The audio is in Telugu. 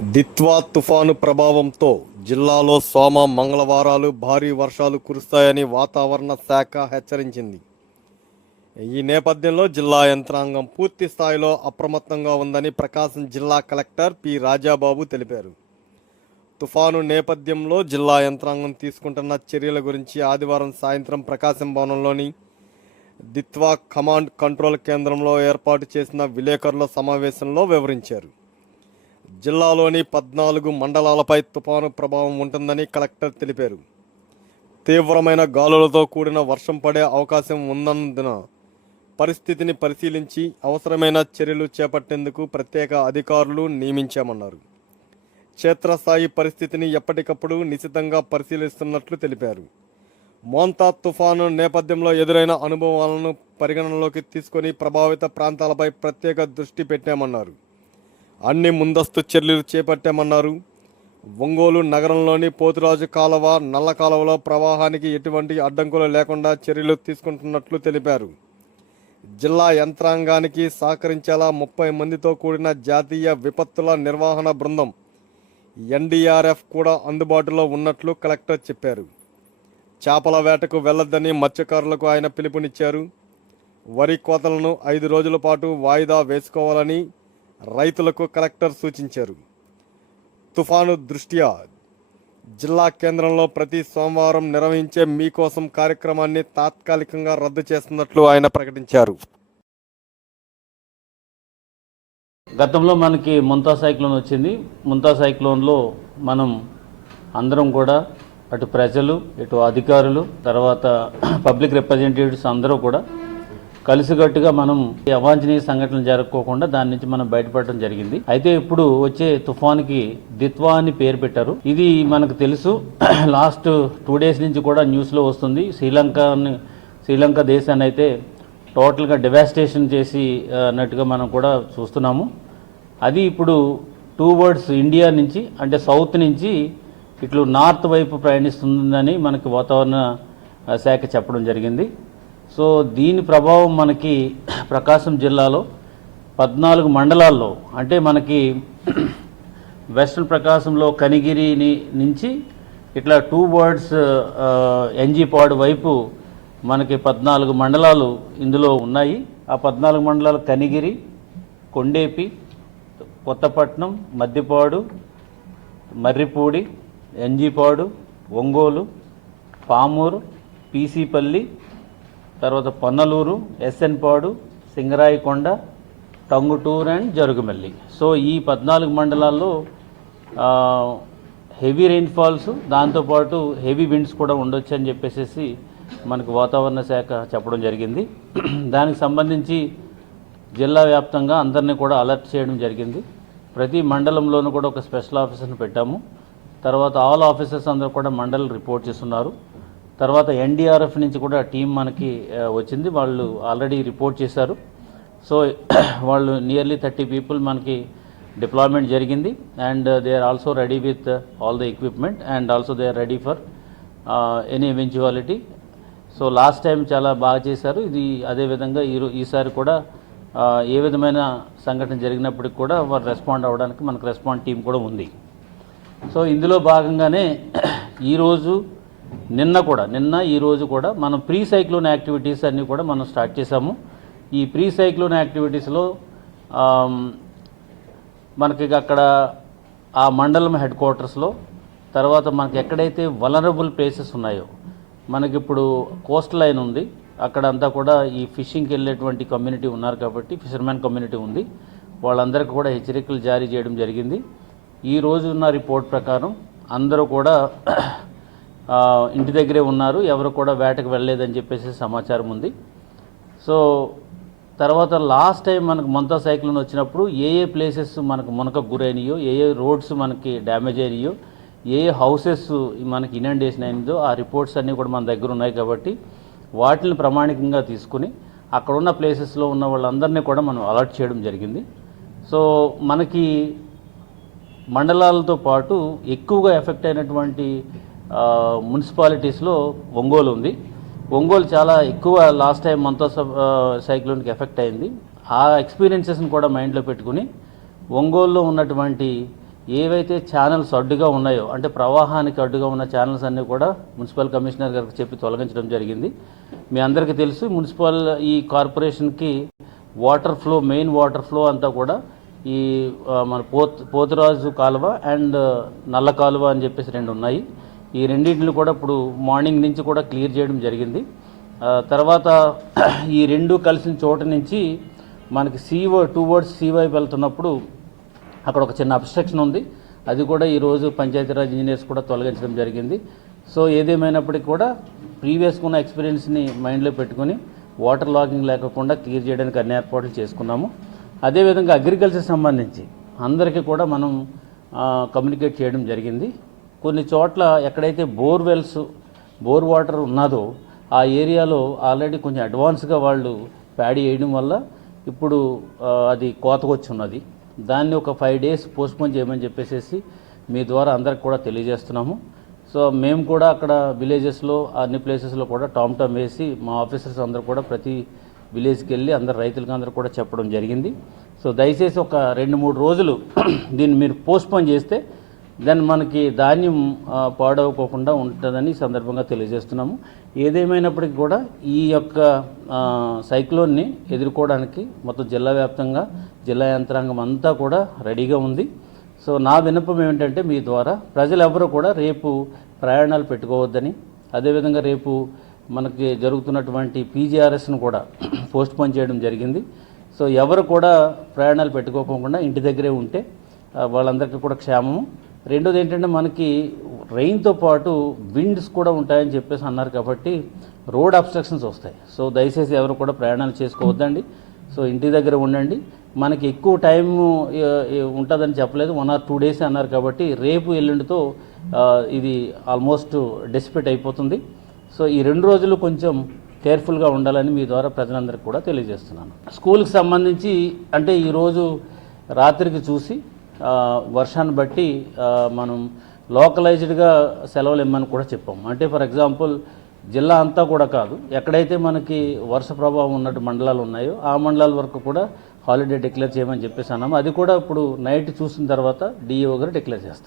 దిత్వా తుఫాను ప్రభావంతో జిల్లాలో సోమ మంగళవారాలు భారీ వర్షాలు కురుస్తాయని వాతావరణ శాఖ హెచ్చరించింది. ఈ నేపథ్యంలో జిల్లా యంత్రాంగం పూర్తి స్థాయిలో అప్రమత్తంగా ఉందని ప్రకాశం జిల్లా కలెక్టర్ పి రాజాబాబు తెలిపారు. తుఫాను నేపథ్యంలో జిల్లా యంత్రాంగం తీసుకుంటున్న చర్యల గురించి ఆదివారం సాయంత్రం ప్రకాశం భవనంలోని దిత్వా కమాండ్ కంట్రోల్ కేంద్రంలో ఏర్పాటు చేసిన విలేకరుల సమావేశంలో వివరించారు. జిల్లాలోని పద్నాలుగు మండలాలపై తుఫాను ప్రభావం ఉంటుందని కలెక్టర్ తెలిపారు. తీవ్రమైన గాలులతో కూడిన వర్షం పడే అవకాశం ఉన్నందున పరిస్థితిని పరిశీలించి అవసరమైన చర్యలు చేపట్టేందుకు ప్రత్యేక అధికారులు నియమించామన్నారు. క్షేత్రస్థాయి పరిస్థితిని ఎప్పటికప్పుడు నిశితంగా పరిశీలిస్తున్నట్లు తెలిపారు. మోంతా తుఫాను నేపథ్యంలో ఎదురైన అనుభవాలను పరిగణనలోకి తీసుకొని ప్రభావిత ప్రాంతాలపై ప్రత్యేక దృష్టి పెట్టామన్నారు. అన్ని ముందస్తు చర్యలు చేపట్టామన్నారు. ఒంగోలు నగరంలోని పోతురాజు కాలువ నల్ల కాలువలో ప్రవాహానికి ఎటువంటి అడ్డంకులు లేకుండా చర్యలు తీసుకుంటున్నట్లు తెలిపారు. జిల్లా యంత్రాంగానికి సహకరించేలా ముప్పై మందితో కూడిన జాతీయ విపత్తుల నిర్వహణ బృందం ఎన్డీఆర్ఎఫ్ కూడా అందుబాటులో ఉన్నట్లు కలెక్టర్ చెప్పారు. చేపల వేటకు వెళ్ళొద్దని మత్స్యకారులకు ఆయన పిలుపునిచ్చారు. వరి కోతలను ఐదు రోజుల పాటు వాయిదా వేసుకోవాలని రైతులకు కలెక్టర్ సూచించారు. తుఫాను దృష్ట్యా జిల్లా కేంద్రంలో ప్రతి సోమవారం నిర్వహించే మీకోసం కార్యక్రమాన్ని తాత్కాలికంగా రద్దు చేస్తున్నట్లు ఆయన ప్రకటించారు. గతంలో మనకి ముంతా సైక్లోన్ వచ్చింది. ముంతా సైక్లోన్లో మనం అందరం కూడా అటు ప్రజలు ఇటు అధికారులు తర్వాత పబ్లిక్ రిప్రజెంటేటివ్స్ అందరూ కూడా కలిసికట్టుగా మనం ఈ అవాంఛనీయ సంఘటనలు జరగకోకుండా దాని నుంచి మనం బయటపడటం జరిగింది. అయితే ఇప్పుడు వచ్చే తుఫాన్కి దిత్వా అని పేరు పెట్టారు. ఇది మనకు తెలుసు. లాస్ట్ టూ డేస్ నుంచి కూడా న్యూస్లో వస్తుంది. శ్రీలంకని శ్రీలంక దేశాన్ని అయితే టోటల్గా డివాస్టేషన్ చేసి అన్నట్టుగా మనం కూడా చూస్తున్నాము. అది ఇప్పుడు టూ వర్డ్స్ ఇండియా నుంచి అంటే సౌత్ నుంచి ఇట్లు నార్త్ వైపు ప్రయాణిస్తుందని మనకి వాతావరణ శాఖ చెప్పడం జరిగింది. సో దీని ప్రభావం మనకి ప్రకాశం జిల్లాలో పద్నాలుగు మండలాల్లో అంటే మనకి వెస్ట్రన్ ప్రకాశంలో కనిగిరిని నుంచి ఇట్లా టూ వర్డ్స్ ఎన్జీపాడ్ వైపు మనకి పద్నాలుగు మండలాలు ఇందులో ఉన్నాయి. ఆ పద్నాలుగు మండలాలు కనిగిరి కొండేపి కొత్తపట్నం మద్దిపాడు మర్రిపూడి ఎన్జీపాడు ఒంగోలు పామూరు పీసీపల్లి తర్వాత పొన్నలూరు ఎస్ఎన్పాడు సింగరాయకొండ టంగుటూరు అండ్ జరుగుమల్లి. సో ఈ పద్నాలుగు మండలాల్లో హెవీ రెయిన్ఫాల్స్ దాంతోపాటు హెవీ విండ్స్ కూడా ఉండొచ్చు అని చెప్పేసి మనకు వాతావరణ శాఖ చెప్పడం జరిగింది. దానికి సంబంధించి జిల్లా వ్యాప్తంగా అందరినీ కూడా అలర్ట్ చేయడం జరిగింది. ప్రతి మండలంలోనూ కూడా ఒక స్పెషల్ ఆఫీసర్ని పెట్టాము. తర్వాత ఆల్ ఆఫీసర్స్ అందరూ కూడా మండల్ రిపోర్ట్ చేస్తున్నారు. తర్వాత ఎన్డీఆర్ఎఫ్ నుంచి కూడా టీం మనకి వచ్చింది. వాళ్ళు ఆల్రెడీ రిపోర్ట్ చేశారు. సో వాళ్ళు నియర్లీ థర్టీ పీపుల్ మనకి డిప్లాయ్మెంట్ జరిగింది. And they are also ready with all the equipment and also they are ready for any eventuality so last time చాలా బాగా చేశారు. ఇది అదేవిధంగా ఈ ఈసారి కూడా ఏ విధమైన సంఘటన జరిగినప్పటికి కూడా వారు రెస్పాండ్ అవ్వడానికి మనకు రెస్పాండ్ టీం కూడా ఉంది. సో ఇందులో భాగంగానే ఈరోజు నిన్న కూడా నిన్న ఈరోజు కూడా మనం ప్రీ సైక్లోన్ యాక్టివిటీస్ అన్నీ కూడా మనం స్టార్ట్ చేసాము ఈ ప్రీ సైక్లోన్ యాక్టివిటీస్లో మనకి అక్కడ ఆ మండలం హెడ్ క్వార్టర్స్లో తర్వాత మనకి ఎక్కడైతే వలనరబుల్ ప్లేసెస్ ఉన్నాయో మనకి ఇప్పుడు కోస్ట్ లైన్ ఉంది. అక్కడ అంతా కూడా ఈ ఫిషింగ్కి వెళ్ళేటువంటి కమ్యూనిటీ ఉన్నారు కాబట్టి ఫిషర్మెన్ కమ్యూనిటీ ఉంది. వాళ్ళందరికీ కూడా హెచ్చరికలు జారీ చేయడం జరిగింది. ఈ రోజు ఉన్న రిపోర్ట్ ప్రకారం అందరూ కూడా ఇంటి దగ్గరే ఉన్నారు ఎవరు కూడా వేటకు వెళ్ళలేదని చెప్పేసి సమాచారం ఉంది. సో తర్వాత లాస్ట్ టైం మనకు మొంతా సైక్లోన్ వచ్చినప్పుడు ఏ ఏ ప్లేసెస్ మనకు మునకకు గురైనయో ఏ ఏ రోడ్స్ మనకి డ్యామేజ్ అయినాయో ఏ ఏ హౌసెస్ మనకి ఇనండేషన్ అయిందో ఆ రిపోర్ట్స్ అన్నీ కూడా మన దగ్గర ఉన్నాయి కాబట్టి వాటిని ప్రామాణికంగా తీసుకుని అక్కడ ఉన్న ప్లేసెస్లో ఉన్న వాళ్ళందరినీ కూడా మనం అలర్ట్ చేయడం జరిగింది. సో మనకి మండలాలతో పాటు ఎక్కువగా ఎఫెక్ట్ అయినటువంటి మున్సిపాలిటీస్లో ఒంగోలు ఉంది. ఒంగోలు చాలా ఎక్కువ లాస్ట్ టైం మనతో సైక్లోన్కి ఎఫెక్ట్ అయింది. ఆ ఎక్స్పీరియన్సెస్ని కూడా మైండ్లో పెట్టుకుని ఒంగోలులో ఉన్నటువంటి ఏవైతే ఛానల్స్ అడ్డుగా ఉన్నాయో అంటే ప్రవాహానికి అడ్డుగా ఉన్న ఛానల్స్ అన్నీ కూడా మున్సిపల్ కమిషనర్ గారికి చెప్పి తొలగించడం జరిగింది. మీ అందరికీ తెలుసు మున్సిపల్ ఈ కార్పొరేషన్కి water flow main water flow అంతా కూడా ఈ మన పోత్ పోతురాజు కాలువ అండ్ నల్ల కాలువ అని చెప్పేసి రెండు ఉన్నాయి. ఈ రెండింటిని కూడా ఇప్పుడు మార్నింగ్ నుంచి కూడా క్లియర్ చేయడం జరిగింది. తర్వాత ఈ రెండు కలిసిన చోట నుంచి మనకి సీవో టూ వర్డ్స్ సీ వైపు వెళ్తున్నప్పుడు అక్కడ ఒక చిన్న అబ్స్ట్రక్షన్ ఉంది. అది కూడా ఈరోజు పంచాయతీరాజ్ ఇంజనీర్స్ కూడా తొలగించడం జరిగింది. సో ఏదేమైనప్పటికీ కూడా ప్రీవియస్గా ఉన్న ఎక్స్పీరియన్స్ని మైండ్లో పెట్టుకుని వాటర్ లాగింగ్ లేకుండా క్లియర్ చేయడానికి అన్ని ఏర్పాట్లు చేసుకున్నాము. అదేవిధంగా అగ్రికల్చర్ సంబంధించి అందరికీ కూడా మనం కమ్యూనికేట్ చేయడం జరిగింది. కొన్ని చోట్ల ఎక్కడైతే బోర్వెల్స్ బోర్ వాటర్ ఉన్నదో ఆ ఏరియాలో ఆల్రెడీ కొంచెం అడ్వాన్స్గా వాళ్ళు ప్యాడీ వేయడం వల్ల ఇప్పుడు అది కోతకొచ్చి ఉన్నది దాన్ని ఒక ఫైవ్ డేస్ పోస్ట్పోన్ చేయమని చెప్పేసి మీ ద్వారా అందరికి కూడా తెలియజేస్తున్నాము. సో మేము కూడా అక్కడ విలేజెస్లో అన్ని ప్లేసెస్లో కూడా టామ్ టామ్ వేసి మా ఆఫీసర్స్ అందరూ కూడా ప్రతి విలేజ్కి వెళ్ళి అందరు రైతులకి అందరూ కూడా చెప్పడం జరిగింది. సో దయచేసి ఒక రెండు మూడు రోజులు దీన్ని మీరు పోస్ట్పోన్ చేస్తే దెన్ మనకి ధాన్యం పాడవకోకుండా ఉంటుందని సందర్భంగా తెలియజేస్తున్నాము. ఏదేమైనప్పటికీ కూడా ఈ యొక్క సైక్లోన్ని ఎదుర్కోవడానికి మొత్తం జిల్లా వ్యాప్తంగా జిల్లా యంత్రాంగం అంతా కూడా రెడీగా ఉంది. సో నా విన్నపం ఏమిటంటే మీ ద్వారా ప్రజలు కూడా రేపు ప్రయాణాలు పెట్టుకోవద్దని అదేవిధంగా రేపు మనకి జరుగుతున్నటువంటి పీజీఆర్ఎస్ను కూడా పోస్ట్ పోన్ చేయడం జరిగింది. సో ఎవరు కూడా ప్రయాణాలు పెట్టుకోకుండా ఇంటి దగ్గరే ఉంటే వాళ్ళందరికీ కూడా క్షేమము. రెండోది ఏంటంటే మనకి రెయిన్తో పాటు విండ్స్ కూడా ఉంటాయని చెప్పేసి అన్నారు కాబట్టి రోడ్ అబ్స్ట్రక్షన్స్ వస్తాయి. సో దయచేసి ఎవరు కూడా ప్రయాణాలు చేసుకోవద్దండి. సో ఇంటి దగ్గర ఉండండి. మనకి ఎక్కువ టైం ఉంటుందని చెప్పలేదు. వన్ ఆర్ టూ డేస్ అన్నారు కాబట్టి రేపు ఎల్లుండితో ఇది ఆల్మోస్ట్ డెసిపేట్ అయిపోతుంది. సో ఈ రెండు రోజులు కొంచెం కేర్ఫుల్గా ఉండాలని మీ ద్వారా ప్రజలందరికీ కూడా తెలియజేస్తున్నాను. స్కూల్కి సంబంధించి అంటే ఈరోజు రాత్రికి చూసి వర్షాన్ని బట్టి మనం లోకలైజ్డ్గా సెలవులు ఇమ్మని కూడా చెప్పాం అంటే ఫర్ ఎగ్జాంపుల్ జిల్లా అంతా కూడా కాదు ఎక్కడైతే మనకి వర్ష ప్రభావం ఉన్నట్టు మండలాలు ఉన్నాయో ఆ మండలాల వరకు కూడా హాలిడే డిక్లేర్ చేయమని చెప్పేసి అన్నాము. అది కూడా ఇప్పుడు నైట్ చూసిన తర్వాత డిఈఓ గారు డిక్లేర్ చేస్తారు.